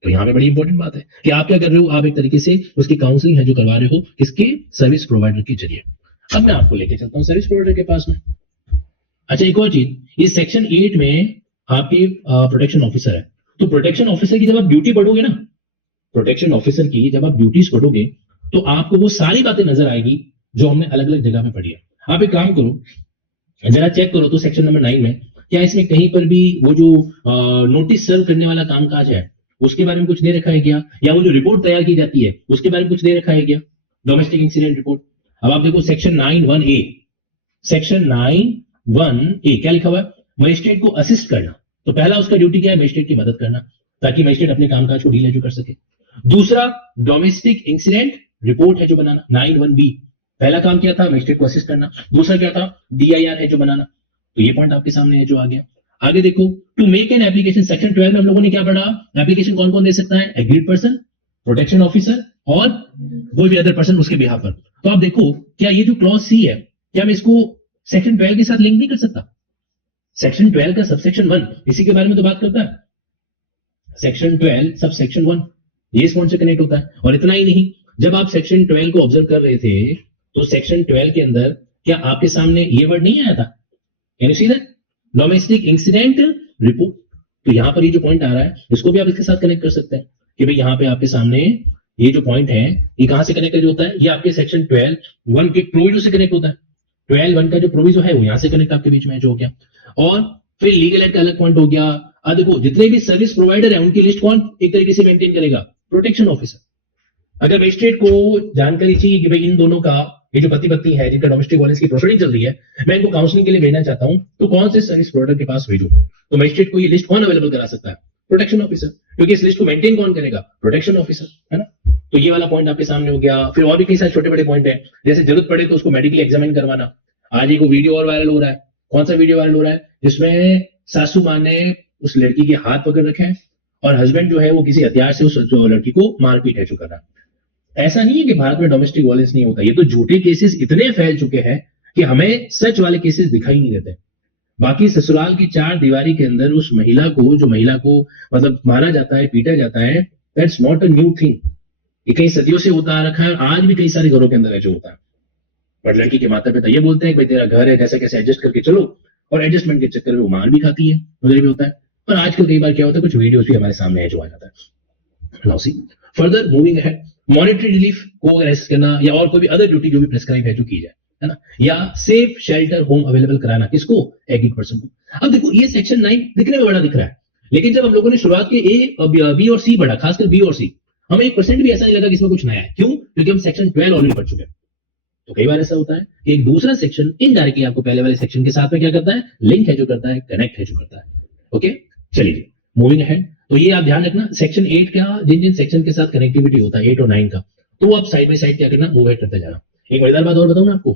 तो यहां पे बड़ी इंपॉर्टेंट बात है कि आप क्या कर रहे हो, आप एक तरीके से उसकी काउंसलिंग है जो करवा रहे हो किसके, सर्विस प्रोवाइडर के जरिए। अब मैं आपको लेके चलता हूँ सर्विस प्रोवाइडर के पास में। अच्छा, एक और चीज, ये सेक्शन 8 में आपके प्रोटेक्शन ऑफिसर है, तो प्रोटेक्शन ऑफिसर की जब आप ड्यूटी पढ़ोगे ना, प्रोटेक्शन ऑफिसर की जब आप ड्यूटीज पढ़ोगे तो आपको वो सारी बातें नजर आएगी जो हमने अलग अलग जगह में पढ़ी है। आप एक काम करो, जरा चेक करो तो सेक्शन नंबर 9 में क्या इसमें कहीं पर भी वो जो नोटिस सर्व करने वाला कामकाज है उसके बारे में कुछ दे रखा है क्या, या वो जो रिपोर्ट तैयार की जाती है उसके बारे में कुछ दे रखा है क्या, डोमेस्टिक इंसिडेंट रिपोर्ट। अब आप देखो सेक्शन 9(1)(a), सेक्शन 9(1)(a) क्या लिखा हुआ है, मजिस्ट्रेट को असिस्ट करना। तो पहला उसका ड्यूटी क्या है, मजिस्ट्रेट की मदद करना ताकि मजिस्ट्रेट अपने कामकाज को डील एजू कर सके। दूसरा डोमेस्टिक इंसिडेंट रिपोर्ट है जो बनाना, 9(1)(b), पहला काम क्या था, मजिस्ट्रेट को असिस्ट करना। दूसरा क्या था, DIR है जो बनाना। तो ये पॉइंट आपके सामने है जो आ गया। आगे देखो, to make an application, section 12 में हम लोगों ने क्या पढ़ा, एप्लीकेशन कौन कौन दे सकता है, एग्रीड पर्सन, प्रोटेक्शन ऑफिसर और कोई भी अदर पर्सन उसके बिहाफ पर। तो आप देखो क्या ये जो क्लॉज C है, क्या मैं इसको सेक्शन 12 के साथ लिंक नहीं कर सकता। सेक्शन 12 का सबसेक्शन 1 इसी के बारे में तो बात करता है, सेक्शन 12 सब सेक्शन 1 ये इस पॉइंट से कनेक्ट होता है। और इतना ही नहीं, जब आप सेक्शन 12 को ऑब्जर्व कर रहे थे तो सेक्शन 12 के अंदर क्या आपके सामने ये वर्ड नहीं आया था, can you see that, domestic incident report. तो यहां पर ये जो पॉइंट आ रहा है इसको भी आप इसके साथ कनेक्ट कर सकते हैं कि भाई यहां पे आपके सामने ये जो पॉइंट है ये कहां से कनेक्ट होता है, ये आपके सेक्शन 12(1) के प्रोविजो से कनेक्ट होता है। 12(1) का जो प्रोविजो है वो यहां से कनेक्ट आपके बीच में जो हो गया। और फिर लीगल एड का अलग पॉइंट हो गया। अब देखो जितने भी सर्विस प्रोवाइडर है उनकी लिस्ट कौन एक तरीके से मेंटेन करेगा, प्रोटेक्शन ऑफिसर। अगर मजिस्ट्रेट को जानकारी चाहिए कि भाई इन दोनों का ये जो पति पत्नी है जिनका डोमेस्टिक वायलेंस की प्रोसीडिंग चल रही है, मैं इनको काउंसलिंग के लिए भेजना चाहता हूं, तो कौन से सर्विस प्रोवाइडर के पास भेजूं, तो मजिस्ट्रेट को ये लिस्ट कौन अवेलेबल करा सकता है, प्रोटेक्शन ऑफिसर, क्योंकि इस लिस्ट को मेंटेन कौन करेगा, प्रोटेक्शन ऑफिसर, है ना। तो ये वाला पॉइंट आपके सामने हो गया। फिर और भी कई सारे छोटे बड़े पॉइंट है, जैसे जरूरत पड़े तो उसको मेडिकली एग्जामिन करवाना। आज एक विडियो और वायरल हो रहा है, कौन सा वीडियो वायरल हो रहा है, जिसमें सासू मां ने उस लड़की के हाथ पकड़ रखे हैं और हस्बैंड जो है वो किसी हथियार से उस लड़की को मारपीट है जो कर रहा है। ऐसा नहीं है कि भारत में डोमेस्टिक वायलेंस नहीं होता, ये तो झूठे केसेस इतने फैल चुके हैं कि हमें सच वाले केसेस दिखाई नहीं देते। बाकी ससुराल की चार दीवारी के अंदर उस महिला को, जो महिला को मतलब मारा जाता है, पीटा जाता है, that's not a new thing. ये कई सदियों से होता आ रखा है और आज भी कई सारे घरों के अंदर है जो होता है। पर लड़की के माता पिता ये बोलते हैं कि भाई तेरा घर है, कैसे कैसे एडजस्ट करके चलो, और एडजस्टमेंट के चक्कर में वो मार भी खाती है, उधर भी होता है। और आजकल कई बार क्या होता है, कुछ वीडियोस भी हमारे सामने है जो आ जाता है। Now see further moving ahead, monetary relief को अरेस्ट करना या और कोई भी अदर ड्यूटी जो भी प्रेस्क्राइब है जो की जाए, है ना, या सेफ शेल्टर होम अवेलेबल कराना, किसको, एग्रीड पर्सन को। अब देखो ये सेक्शन 9 दिखने में बड़ा दिख रहा है, लेकिन जब हम लोगों ने शुरुआत के बी और सी पढ़ा, खासकर बी और सी, हमें 1% भी ऐसा नहीं लगा कि इसमें कुछ नया है। क्यों, क्योंकि हम सेक्शन 12 ऑलरेडी पढ़ चुके हैं। तो कई बार ऐसा होता है कि एक दूसरा सेक्शन इनडायरेक्टली आपको पहले वाले सेक्शन के साथ में क्या करता है, लिंक है जो करता है, कनेक्ट है जो करता है। ओके, चलिए मूविंग अहेड। तो ये आप ध्यान रखना, सेक्शन 8 का जिन जिन सेक्शन के साथ कनेक्टिविटी होता है 8 और 9 का, तो आप साइड बाय साइड क्या करना, मूव करते जाना। एक मजेदार बात और बताऊं ना आपको,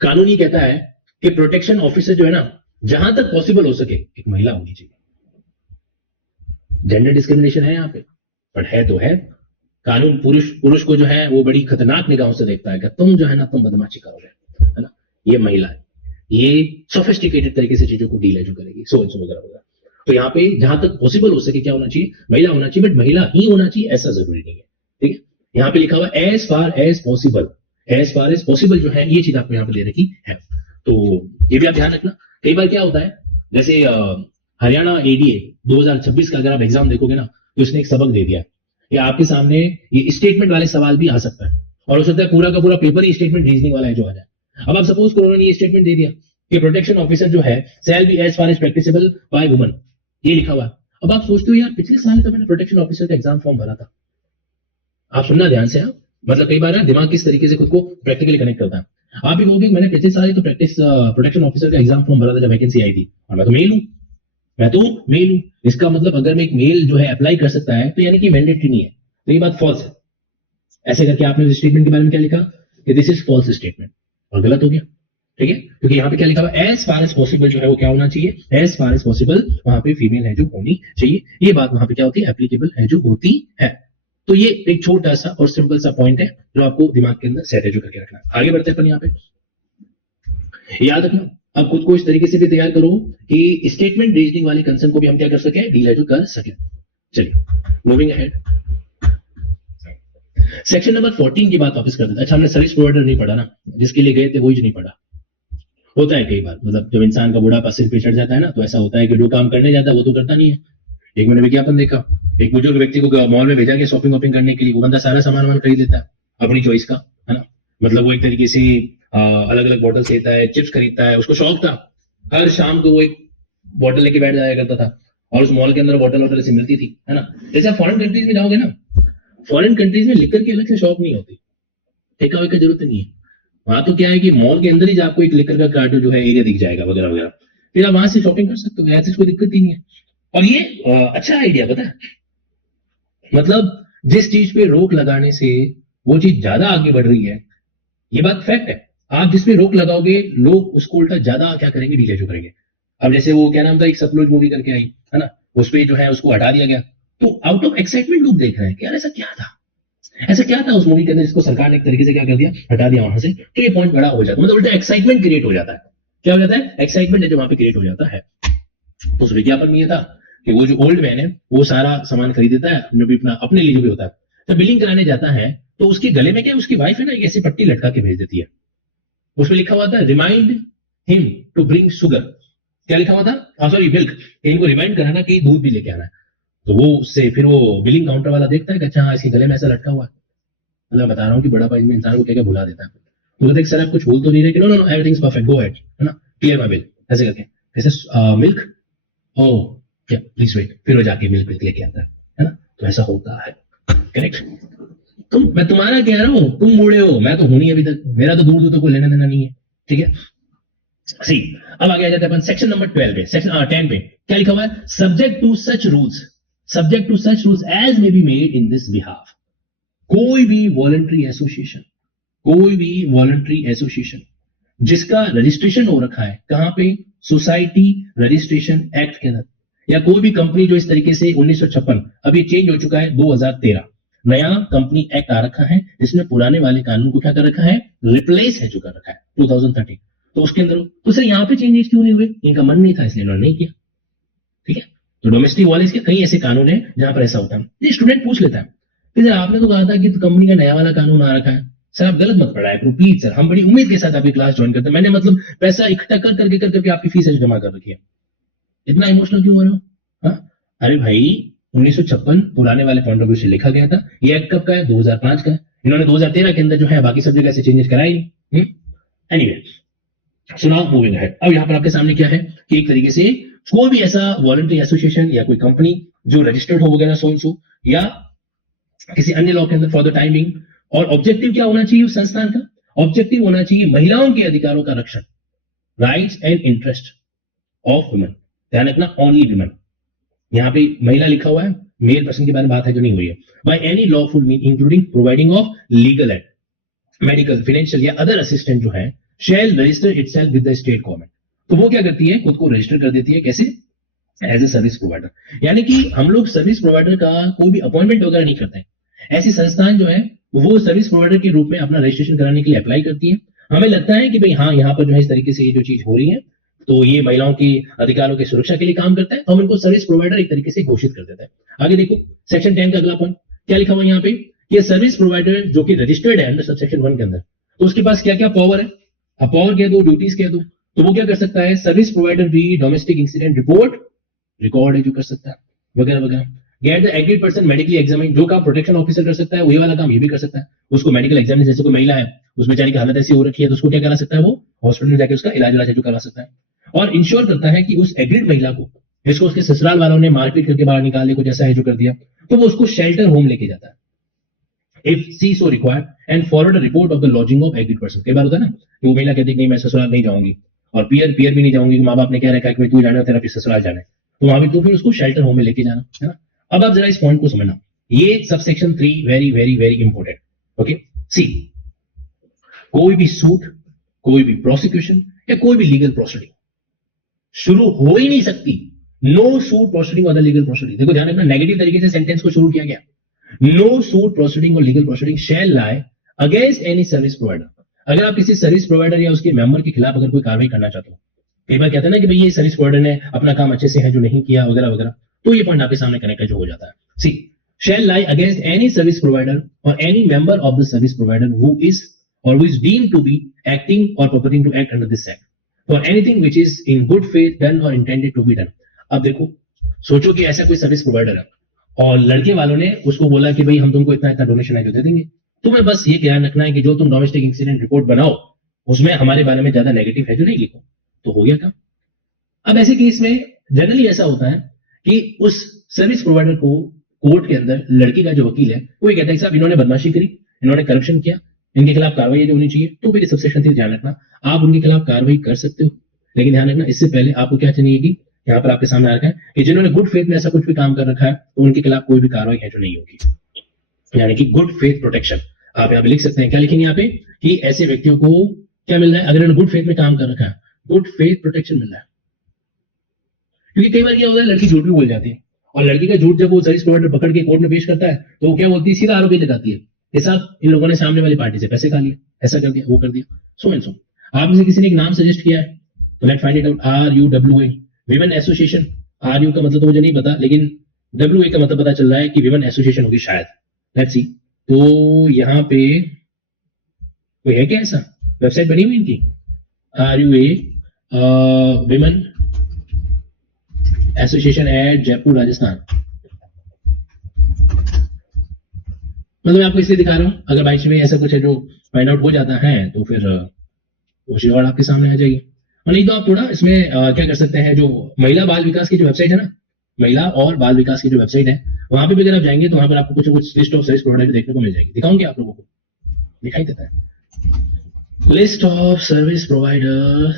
कानून ये कहता है कि प्रोटेक्शन ऑफिसर जो है ना, जहां तक पॉसिबल हो सके एक महिला होनी चाहिए। जेंडर डिस्क्रिमिनेशन है यहाँ पे, पर है तो है। कानून पुरुष को जो है वो बड़ी खतरनाक निगाहों से देखता है कि तुम जो है ना तुम बदमाशी करोगे, है ना, ये महिला है, ये सोफिस्टिकेटेड तरीके से चीजों को डील है जो करेगी, सोच वगैरह वगैरह। तो यहाँ पे जहां तक पॉसिबल हो सके क्या होना चाहिए, महिला होना चाहिए, बट महिला ही होना चाहिए ऐसा जरूरी नहीं है। ठीक है, यहाँ पे लिखा हुआ as far as possible, as far as possible जो है ये चीज आपको यहाँ पे दे रखी है। तो ये भी आप ध्यान रखना। कई बार क्या होता है, जैसे हरियाणा ADA 2026 का अगर आप एग्जाम देखोगे ना, तो इसने एक सबक दे दिया या आपके सामने ये स्टेटमेंट वाले सवाल भी आ सकता है, और हो सकता है पूरा का पूरा पेपर ही स्टेटमेंट रीजनिंग वाला है जो आ जाए। अब आप सपोज करो उन्होंने ये स्टेटमेंट दे दिया कि प्रोटेक्शन ऑफिसर जो है shall be as far as practicable by woman, ये लिखा हुआ है। अब आप सोचते हो यार पिछले साल तो मैंने प्रोटेक्शन ऑफिसर का एग्जाम फॉर्म भरा था। आप सुनना ध्यान से, आप मतलब कई बार दिमाग किस तरीके से खुद को प्रैक्टिकली कनेक्ट करता है। आप भी कहोगे मैंने पिछले साल तो प्रोटेक्शन ऑफिसर का एग्जाम फॉर्म भरा था जब वैकेंसी आई थी, और मैं तो मेल हूं। इसका मतलब अगर मैं एक मेल जो है अप्लाई कर सकता है तो यानी कि मैंडेटरी नहीं है, तो ये बात फॉल्स है। ऐसे करके आपने स्टेटमेंट के बारे में क्या लिखा कि दिस इज फॉल्स स्टेटमेंट, और गलत हो गया। ठीक है, क्योंकि यहाँ पे क्या लिखा हुआ एज फार एज पॉसिबल जो है वो क्या होना चाहिए, एज फार एज पॉसिबल वहां पे फीमेल है जो होनी चाहिए। ये बात वहां पे क्या होती है, एप्लीकेबल है जो होती है। तो ये एक छोटा सा और सिंपल सा पॉइंट है जो आपको दिमाग के अंदर सेट जो करके रखना है। आगे बढ़ते हैं अपन यहाँ पे, याद रखना अब खुद को इस तरीके से भी तैयार करो कि स्टेटमेंट रीजनिंग वाले कंसर्न को भी हम क्या कर सके, डील है जो कर सके। चलिए मूविंग अहेड, सेक्शन नंबर 14 की बात वापस कर देते हैं। अच्छा, हमने सर्विस प्रोवाइडर नहीं पढ़ा ना, जिसके लिए गए थे वही नहीं पढ़ा। होता है कई बार, मतलब जब इंसान का बुढ़ापा सिर पे चढ़ जाता है ना, तो ऐसा होता है कि जो काम करने जाता है वो तो करता नहीं है। एक मैंने विज्ञापन देखा, एक बुजुर्ग व्यक्ति को मॉल में भेजा गया शॉपिंग वॉपिंग करने के लिए, वो बंदा सारा सामान वामान खरीद लेता है अपनी चॉइस का, है ना। मतलब वो एक तरीके से अलग अलग बॉटल लेता है, चिप्स खरीदता है, उसको शौक था, हर शाम को वो एक बॉटल लेके बैठ जाया करता था, और उस मॉल के अंदर बॉटल वॉटल ऐसी मिलती थी, है ना। जैसे आप फॉरेन कंट्रीज में जाओगे ना, फॉरेन कंट्रीज में लिकर की अलग से शॉप नहीं होती, ठेका वेका जरूरत नहीं है। वहां तो क्या है कि मॉल के अंदर ही आपको एक लिकर का कार्टून जो है एरिया दिख जाएगा वगैरह वगैरह, फिर आप वहां से शॉपिंग कर सकते हो, ऐसी कोई दिक्कत ही नहीं है। और ये अच्छा आइडिया, पता है, मतलब जिस चीज पे रोक लगाने से वो चीज ज्यादा आगे बढ़ रही है, ये बात फैक्ट है। आप जिस पे रोक लगाओगे लोग उसको उल्टा ज्यादा क्या करेंगे, डीले करेंगे। अब जैसे वो क्या नाम था, एक सतलुज मूवी करके आई, है ना, उस पे जो है उसको हटा दिया गया, तो आउट ऑफ एक्साइटमेंट लोग देख रहे हैं कि यार ऐसा क्या था, ऐसा क्या था उस मूवी के अंदर जिसको सरकार ने एक तरीके से क्या कर दिया, हटा दिया वहां से, तो ये पॉइंट बड़ा हो जाता है, मतलब उल्टा एक्साइटमेंट क्रिएट हो जाता है। क्या हो जाता है, एक्साइटमेंट है जो वहां पे क्रिएट हो जाता है। तो उस विज्ञापन में ये था कि वो जो ओल्ड मैन है वो सारा सामान खरीद देता है, जो भी अपना अपने लिए जो भी होता है, जब बिलिंग कराने जाता है तो उसके गले में क्या, उसकी वाइफ है ना, एक ऐसी पट्टी लटका के भेज देती है, उसमें लिखा हुआ था remind him to bring sugar. क्या लिखा हुआ था, सॉरी मिल्क, इनको रिमाइंड कराना कि दूध भी लेके आना है। तो वो उससे फिर वो बिलिंग काउंटर वाला देखता है कि अच्छा हाँ इसके गले में ऐसा लटका हुआ है। मतलब बता रहा हूँ कि बड़ा भाई में इंसान को क्या क्या भुला देता है। तो देख सर आप कुछ भूल तो नहीं रहे, कि no no no everything is perfect, go ahead, है ना, क्लियर माय बिल, ऐसे करके, कैसे मिल्क, ओ क्या प्लीज वेट, फिर वो जाके मिल्क लेके आता है ना। तो ऐसा होता है, करेक्ट। मैं तुम्हारा कह रहा हूं, तुम बूढ़े हो, मैं तो हूं नहीं अभी तक, मेरा तो दूर दूर तक कोई लेना देना नहीं है, ठीक है। सी, अब आगे आ जाते हैं अपन सेक्शन नंबर 12 पे, सेक्शन 10 पे क्या लिखा हुआ है, subject to such rules, subject to such rules as may be made in this behalf. कोई भी वॉलंटरी एसोसिएशन, कोई भी वॉलंटरी एसोसिएशन जिसका रजिस्ट्रेशन हो रखा है कहां पे, सोसाइटी रजिस्ट्रेशन एक्ट के अंदर, या कोई भी कंपनी जो इस तरीके से 1956, अभी चेंज हो चुका है 2013, नया कंपनी एक्ट आ रखा है जिसमें पुराने वाले कानून को क्या कर रखा है, रिप्लेस है जो कर रखा है 2013। तो उसके अंदर तो सर यहाँ पे चेंजेस क्यों नहीं हुए, इनका मन नहीं था इसलिए उन्होंने नहीं किया, ठीक है। तो डोमेस्टिक वायलेंस के कई ऐसे कानून है जहां पर ऐसा होता है। ये स्टूडेंट पूछ लेता है कि सर आपने तो कहा था कि कंपनी का नया वाला कानून आ रखा है, सर आप गलत मत पढ़ाया करो प्लीज सर, हम बड़ी उम्मीद के साथ आपकी क्लास ज्वाइन करते हैं, मैंने मतलब पैसा इकट्ठा कर करके आपकी फीस जमा कर रखी है, इतना इमोशनल क्यों हो रहे हो। हाँ? अरे भाई 1956 पुराने वाले पॉइंट ऑफ व्यू से लिखा गया था, ये एक्ट कब का है, 2005 का है, इन्होंने 2013 के अंदर जो है बाकी सब जगह से चेंजेस कराए नहीं। Anyway, so now moving ahead. अब यहाँ पर आपके सामने क्या है कि एक तरीके से कोई भी ऐसा वॉलंटरी एसोसिएशन या कोई कंपनी जो रजिस्टर्ड हो वगैरह सो या किसी अन्य लॉ के अंदर फॉर द टाइमिंग, और ऑब्जेक्टिव क्या होना चाहिए उस संस्थान का, ऑब्जेक्टिव होना चाहिए महिलाओं के अधिकारों का रक्षण, rights and interest of women, ध्यान रखना ओनली वुमेन, यहाँ पे महिला लिखा हुआ है, मेल पर्सन के बारे में बात है जो नहीं हुई है, by any lawful mean including providing of legal aid, medical, financial या अदर असिस्टेंट जो है, shall register itself with the state government. तो वो क्या करती है, खुद को रजिस्टर कर देती है, कैसे, एज ए सर्विस प्रोवाइडर। यानी कि हम लोग सर्विस प्रोवाइडर का कोई भी अपॉइंटमेंट वगैरह नहीं करते हैं, ऐसी संस्थान जो है वो सर्विस प्रोवाइडर के रूप में अपना रजिस्ट्रेशन कराने के लिए अप्लाई करती है। हमें लगता है कि भाई हाँ यहाँ पर जो है इस तरीके से ये जो चीज हो रही है तो ये महिलाओं की अधिकारों की सुरक्षा के लिए काम करता है, तो हम इनको सर्विस प्रोवाइडर एक तरीके से घोषित कर देता है। आगे देखो सेक्शन 10 का अगला पॉइंट क्या लिखा हुआ है यहाँ पे, ये सर्विस प्रोवाइडर जो कि रजिस्टर्ड है अंडर सबसेक्शन 1 के अंदर, तो उसके पास क्या क्या पावर है, पावर कह दो, ड्यूटीज कह दो, तो वो क्या कर सकता है, सर्विस प्रोवाइडर भी डोमेस्टिक इंसिडेंट रिपोर्ट रिकॉर्ड है जो कर सकता है, वगैरह वगैरह। Get the aggrieved person medically examine, जो काम प्रोटेक्शन ऑफिसर कर सकता है वही वाला काम ये भी कर सकता है, उसको मेडिकल एग्जामिन, जैसे कोई महिला है उस बेचारी की हालत ऐसी हो रखी है तो उसको क्या करा सकता है, वो हॉस्पिटल में जाकर उसका इलाज जो करा सकता है, और इंश्योर करता है कि उस एग्रीड महिला को, जिसको उसके ससुराल वालों ने मारपीट करके बाहर निकालने को जैसा है जो कर दिया, तो वो उसको शेल्टर होम लेके जाता है if she so required and forward a report of the lodging of aggrieved person. कई बार होता है ना कि वो महिला कहती है कि नहीं मैं ससुराल नहीं जाऊंगी, और पियर भी नहीं जाऊंगी, माँ बाप ने क्या रखा है कि तू जाना तेरा फिर ससुराल जाना है, तो वहां भी तो फिर उसको शेल्टर होम में लेके जाना है ना। अब आप जरा इस पॉइंट को समझना, ये subsection 3 very very very important. Okay, see, कोई भी सूट, कोई भी प्रोसिक्यूशन या कोई भी लीगल प्रोसीडिंग शुरू हो ही नहीं सकती, नो सूट प्रोसीडिंग और लीगल प्रोसीडिंग। देखो ध्यान रखना, नेगेटिव तरीके से सेंटेंस को शुरू किया गया, नो सूट प्रोसीडिंग और लीगल प्रोसीडिंग शैल लाई अगेंस्ट एनी सर्विस प्रोवाइडर। अगर आप किसी सर्विस प्रोवाइडर या उसके मेंबर के खिलाफ अगर कोई कार्रवाई करना चाहते हो, कई बार कहते हैं ना कि भाई ये सर्विस प्रोवाइडर ने अपना काम अच्छे से है जो नहीं किया वगैरह वगैरह, तो ये पॉइंट आपके सामने कनेक्ट जो हो जाता है। सी, shall lie against any service provider or any member of the service provider who is or who is deemed to be acting or purporting to act under this act for anything which is in good faith done or intended to be done. अब देखो, सोचो कि ऐसा कोई service provider है और लड़के वालों ने उसको बोला कि भाई हम तुमको इतना इतना डोनेशन है जो दे देंगे, तुम्हें बस ये ध्यान रखना है कि जो तुम डोमेस्टिक इंसिडेंट रिपोर्ट बनाओ उसमें हमारे बारे में ज्यादा नेगेटिव है जो नहीं लिखो, तो हो गया काम। अब ऐसे केस में जनरली ऐसा होता है कि उस सर्विस प्रोवाइडर को कोर्ट के अंदर लड़की का जो वकील है वो ये कहता है साहब इन्होंने बदमाशी करी, इन्होंने करप्शन किया, इनके खिलाफ कार्रवाई जो होनी चाहिए, तो फिर सबसेक्शन 3 ध्यान रखना, आप उनके खिलाफ कार्रवाई कर सकते हो, लेकिन ध्यान रखना इससे पहले आपको क्या चाहिए कि यहाँ पर आपके सामने आ रखा है कि जिन्होंने गुड फेथ में ऐसा कुछ भी काम कर रखा है तो उनके खिलाफ कोई भी कार्रवाई है जो नहीं होगी, यानी कि गुड फेथ प्रोटेक्शन। आप यहाँ पे लिख सकते हैं, क्या लिखेंगे यहाँ पे कि ऐसे व्यक्तियों को क्या मिल रहा है, अगर इन्होंने गुड फेथ में काम कर रखा है गुड फेथ प्रोटेक्शन मिल रहा है। क्योंकि कई बार क्या होता है लड़की झूठ भी बोल जाती है और लड़की का झूठ जब वो सर्विस प्रोवाइडर पकड़ के कोर्ट में पेश करता है तो वो क्या बोलती है, सीधा आरोपी लगाती है कि साहब इन लोगों ने सामने वाली पार्टी से पैसे खा लिए, ऐसा कर दिया, वो कर दिया, सो एंड सो। आप में से किसी ने एक नाम सजेस्ट किया है तो let find it out. RUWA women association, RU का मतलब तो मुझे नहीं पता, लेकिन WA का मतलब पता चल रहा है कि विमेन एसोसिएशन होगी शायद, लेट्स सी। तो यहाँ पे कोई है क्या ऐसा, वेबसाइट बनी हुई इनकी RUA women association at Jaipur Rajasthan. मतलब मैं आपको इसलिए दिखा रहा हूं, अगर बाइच में ऐसा कुछ है जो फाइंड आउट हो जाता है तो फिर वो शिवाड़ आपके सामने आ जाएगी, और नहीं तो आप थोड़ा इसमें क्या कर सकते हैं, जो महिला बाल विकास की जो वेबसाइट है ना, महिला और बाल विकास की जो वेबसाइट है वहां पे भी अगर आप जाएंगे तो वहां पर आपको कुछ कुछ लिस्ट ऑफ सर्विस प्रोवाइडर देखने को मिल जाएगी। दिखाऊंगे आप लोगों को, दिखाई देता है list of service provider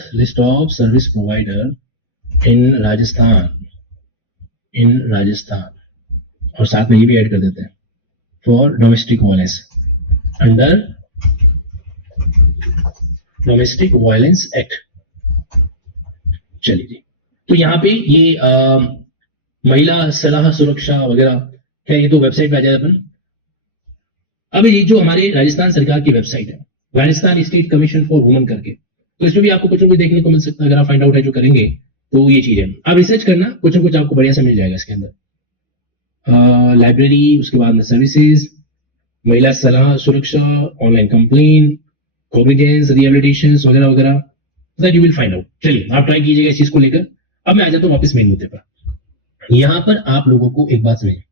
in Rajasthan, और साथ में ये भी ऐड कर देते हैं for domestic violence under domestic violence act. चलिए जी, तो यहाँ पे ये महिला सलाह सुरक्षा वगैरह क्या, ये तो वेबसाइट पे आ जाए अपन। अब ये जो हमारे राजस्थान सरकार की वेबसाइट है, Rajasthan state commission for women करके, तो इसमें भी आपको कुछ ना कुछ देखने को मिल सकता है, अगर आप फाइंड आउट है जो करेंगे तो ये चीज है। आप रिसर्च करना, कुछ ना कुछ आपको बढ़िया से मिल जाएगा इसके अंदर। लाइब्रेरी, उसके बाद में सर्विसेज, महिला सलाह सुरक्षा, ऑनलाइन कंप्लेन, कॉग्निजेंस, रिहेबिलिटेशन वगैरह वगैरह, that you will find out. चलिए आप ट्राई कीजिएगा इस चीज को लेकर। अब मैं आ जाता हूँ वापस मेन मुद्दे पर। यहां पर आप लोगों को एक बात समझिए,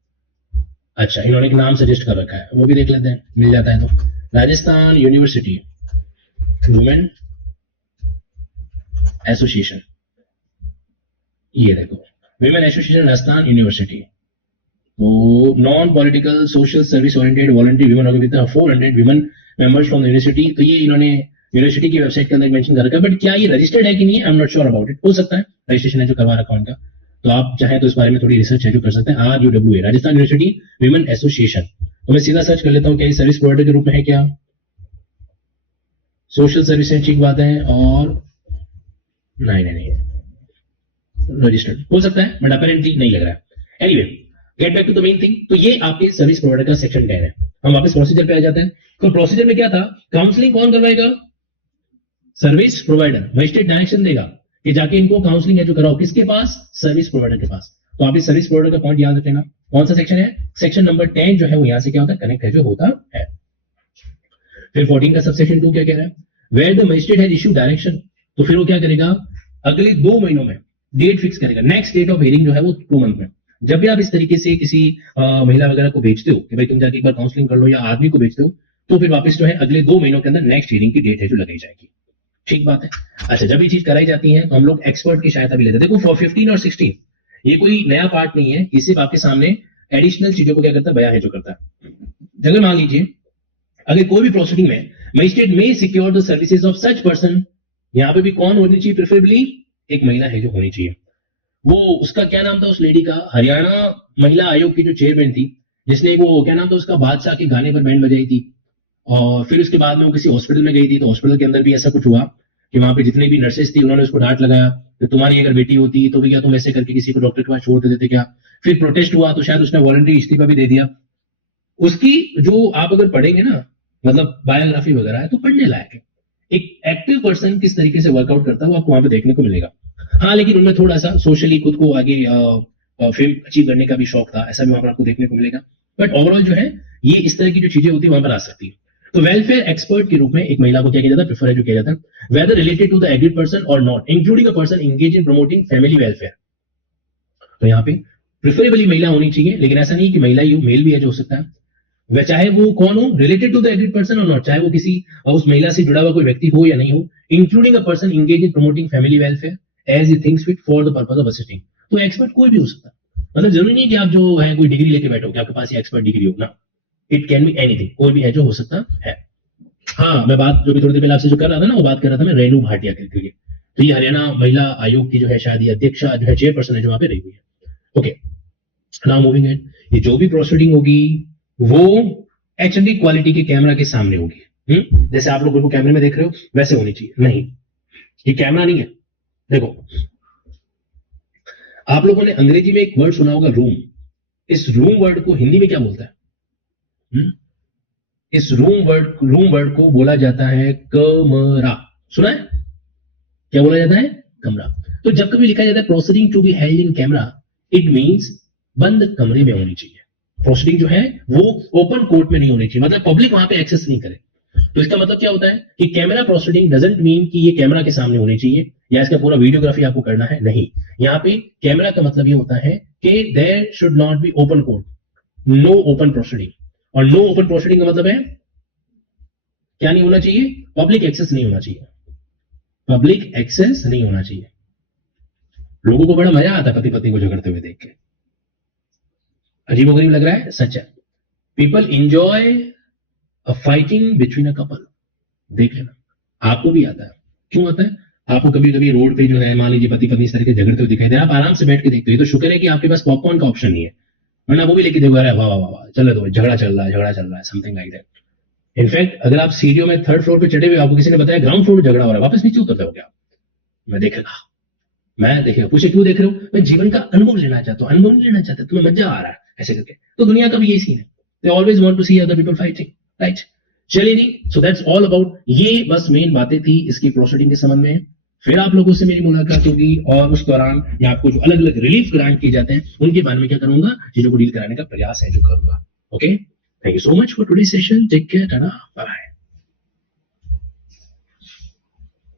अच्छा इन्होंने एक नाम सजेस्ट कर रखा है, वो भी देख लेते हैं, मिल जाता है तो। राजस्थान यूनिवर्सिटी वुमेन एसोसिएशन, ये देखो विमेन एसोसिएशन राजस्थान यूनिवर्सिटी, तो non political social service oriented volunteer women organisation 400 women members from the university. तो ये इन्होंने यूनिवर्सिटी की वेबसाइट के अंदर मेंशन कर रखा है, बट क्या ये रजिस्टर्ड है कि नहीं, I am not sure about it. हो सकता है रजिस्ट्रेशन है जो करवा रखा उनका, तो आप चाहे तो इस बारे में थोड़ी रिसर्च है जो कर सकते हैं। RUWA Rajasthan university women association, तो मैं सीधा सर्च कर लेता हूँ क्या ये सर्विस प्रोवाइडर के रूप में है क्या, सोशल सर्विस है, ठीक बात है, और नहीं रजिस्टर्ड हो सकता है बट अपेरेंटली नहीं लग रहा है। Anyway get back to the main thing, तो ये आपके सर्विस प्रोवाइडर का सेक्शन 10 है। हम वापस प्रोसीजर पे आ जाते हैं। तो प्रोसीजर में क्या था, काउंसलिंग कौन करवाएगा, सर्विस प्रोवाइडर। मजिस्ट्रेट डायरेक्शन देगा कि जाके इनको काउंसलिंग है जो कराओ, किसके पास, सर्विस प्रोवाइडर के पास। तो आप इस सर्विस प्रोवाइडर का पॉइंट याद रखना, कौन सा सेक्शन है, सेक्शन नंबर 10 जो है वो यहां से क्या होता है, कनेक्ट है जो होता है। फिर 14 का सबसेक्शन 2 क्या कह रहा है, where the magistrate has issued direction, तो फिर वो क्या करेगा, अगले 2 महीनों में डेट फिक्स करेगा। नेक्स्ट डेट ऑफ हियरिंग जो है वो 2 मंथ में। जब भी आप इस तरीके से किसी महिला वगैरह को भेजते हो कि भाई तुम जाके एक बार काउंसलिंग कर लो, या आदमी को भेजते हो, तो फिर वापस जो है अगले 2 महीनों के अंदर नेक्स्ट हियरिंग की डेट है जो लगाई जाएगी। ठीक बात है। अच्छा, जब ये चीज कराई जाती है तो हम लोग एक्सपर्ट की सहायता भी लेते हैं। देखो 15 और 16 ये कोई नया पार्ट नहीं है, ये सिर्फ आपके सामने एडिशनल चीजों को क्या करता है, बयां है जो करता है। अगर मान लीजिए अगर कोई भी प्रोसीडिंग में मजिस्ट्रेट में secure the services of such person, यहाँ पे भी कौन होनी चाहिए, प्रेफरेबली एक महिला है जो होनी चाहिए। वो उसका क्या नाम था उस लेडी का, हरियाणा महिला आयोग की जो चेयरमैन थी, जिसने वो क्या नाम था उसका, बादशाह के गाने पर बैंड बजाई थी। और फिर उसके बाद में वो किसी हॉस्पिटल में गई थी, तो हॉस्पिटल के अंदर भी ऐसा कुछ हुआ कि वहां पे जितने भी नर्सेस थी उन्होंने उसको डांट लगाया कि तुम्हारी अगर बेटी होती तो भी क्या तुम ऐसे करके किसी को डॉक्टर के पास छोड़ देते क्या। फिर प्रोटेस्ट हुआ तो शायद उसने वॉलंटरी इस्तीफा भी दे दिया। उसकी जो आप अगर पढ़ेंगे ना, मतलब बायोग्राफी वगैरह है, तो पढ़ने लायक है। एक एक्टिव पर्सन किस तरीके से वर्कआउट करता है वो आपको वहां पे देखने को मिलेगा। हाँ, लेकिन उनमें थोड़ा सा सोशली खुद को आगे फेम अचीव करने का भी शौक था, ऐसा भी वहां पर आपको देखने को मिलेगा। बट ओवरऑल जो है ये इस तरह की जो चीजें होती है वहां पर आ सकती है। तो वेलफेयर एक्सपर्ट के रूप में एक महिला को क्या किया जाता है, प्रेफर जो किया जाता है, whether related to the aggrieved person और not, including a person engage in promoting family welfare. तो यहाँ पे प्रिफरेबली महिला होनी चाहिए, लेकिन ऐसा नहीं कि महिला ही हो, मेल भी है जो हो सकता है, वह चाहे वो कौन हो, related to the aggrieved person और नॉट, चाहे वो किसी उस महिला से जुड़ा हुआ कोई व्यक्ति हो या नहीं हो, including a person engage in promoting family welfare as he thinks fit for the purpose of assisting. तो एक्सपर्ट कोई भी हो सकता है, मतलब जरूरी नहीं कि आप जो है कोई डिग्री लेके बैठो कि आपके पास ये एक्सपर्ट डिग्री हो ना, इट कैन बी एनीथिंग, कोई भी है जो हो सकता है। हाँ, मैं बात जो भी थोड़ी देर पहले आपसे जो कर रहा था ना, वो बात कर रहा था मैं रेणु भाटिया के लिए। तो ये हरियाणा महिला आयोग की जो है शायद ये अध्यक्षा जो है चेयरपर्सन है जो वहां पे रही हुई है। ओके, नाउ मूविंग एट, ये जो भी प्रोसीडिंग होगी वो एचडी क्वालिटी के कैमरा के सामने होगी। जैसे आप लोग बिल्कुल कैमरे में देख रहे हो वैसे होनी चाहिए। नहीं, ये कैमरा नहीं है। देखो, आप लोगों ने अंग्रेजी में एक वर्ड सुना होगा रूम। इस रूम वर्ड को हिंदी में क्या बोलता है? इस रूम वर्ड को बोला जाता है कमरा। सुना है? क्या बोला जाता है? कमरा। तो जब कभी लिखा जाता है proceeding to be held in camera, it means बंद कमरे में होनी चाहिए। प्रोसीडिंग जो है वो ओपन कोर्ट में नहीं होनी चाहिए, मतलब पब्लिक वहां पे एक्सेस नहीं करे। तो इसका मतलब क्या होता है कि कैमरा प्रोसीडिंग डजंट मीन कि ये कैमरा के सामने होनी चाहिए या इसका पूरा वीडियोग्राफी आपको करना है, नहीं। यहाँ पे कैमरा का मतलब ये होता है कि there should not be open court, no open proceeding. और नो ओपन प्रोसीडिंग का मतलब है क्या नहीं होना चाहिए? पब्लिक एक्सेस नहीं होना चाहिए। पब्लिक एक्सेस नहीं होना चाहिए। लोगों को बड़ा मजा आता पति पत्नी को झगड़ते हुए देख के, अजीबोगरीब लग रहा है, सच है। People enjoy a fighting between a couple. देख लेना, आपको भी आता है। क्यों आता है? आपको कभी कभी रोड पे जो है मान लीजिए पति पत्नी इस तरह के झगड़ते हुए दिखाई दे, आप आराम से बैठ के देखते हो, तो शुक्र है कि आपके पास पॉपकॉर्न का ऑप्शन नहीं है, वरना वो भी लेके देखो, अरे वाह वाह वाह, चलो तो झगड़ा चल रहा है, समथिंग लाइक दैट। इनफैक्ट अगर आप सीढ़ियों में थर्ड फ्लोर पे चढ़े हुए, आपको किसी ने बताया ग्राउंड फ्लोर पे झगड़ा हो रहा है, वापस नीचे उतर जाओगे आप? मैं देखेगा, पूछे क्यों देख रहे हो? मैं जीवन का अनुभव लेना चाहता हूँ। अनुभव नहीं लेना चाहते, तुम्हें मजा आ रहा है ऐसे करके। तो दुनिया का भी यही सीन है, they always want to see other people fighting, right? चलिए जी, सो दैट्स ऑल अबाउट, ये बस मेन बातें थी इसकी प्रोसीडिंग के संबंध में। फिर आप लोगों से मेरी मुलाकात होगी और उस दौरान मैं आपको जो अलग अलग रिलीफ ग्रांट किए जाते हैं उनके बारे में क्या करूंगा, चीजों को डील कराने का प्रयास है जो करूंगा। Okay, thank you so much for today session. Take care, tata, bye.